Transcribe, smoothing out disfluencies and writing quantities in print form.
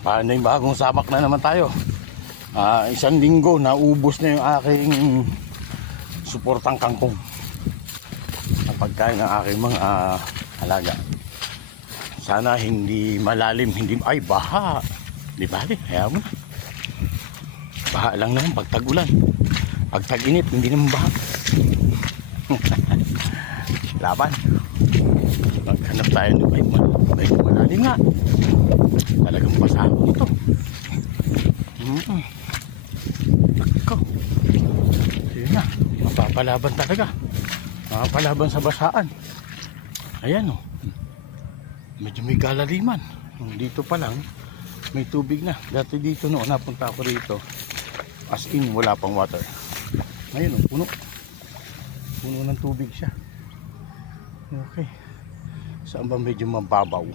Paano yung bagong samak na naman tayo. Isang linggo naubos na yung aking suportang kangkong na pagkain ng aking mga alaga. Sana hindi malalim, hindi ay baha. Di bali, hayaan mo na. Baha lang naman pag tag-ulan. Pag tag-init, hindi naman baha. Laban. Maghanap tayo ng ay malalim nga. Talagang pasako nito. Nako. Yun na. Mapapalaban talaga. Mapapalaban sa basaan. Ayan o. Medyo may kalaliman. Dito pa lang may tubig na. Dati dito noon napunta ako rito. As in wala pang water. Ngayon o, puno. Puno ng tubig siya. Okay. Saan ba medyo mababaw?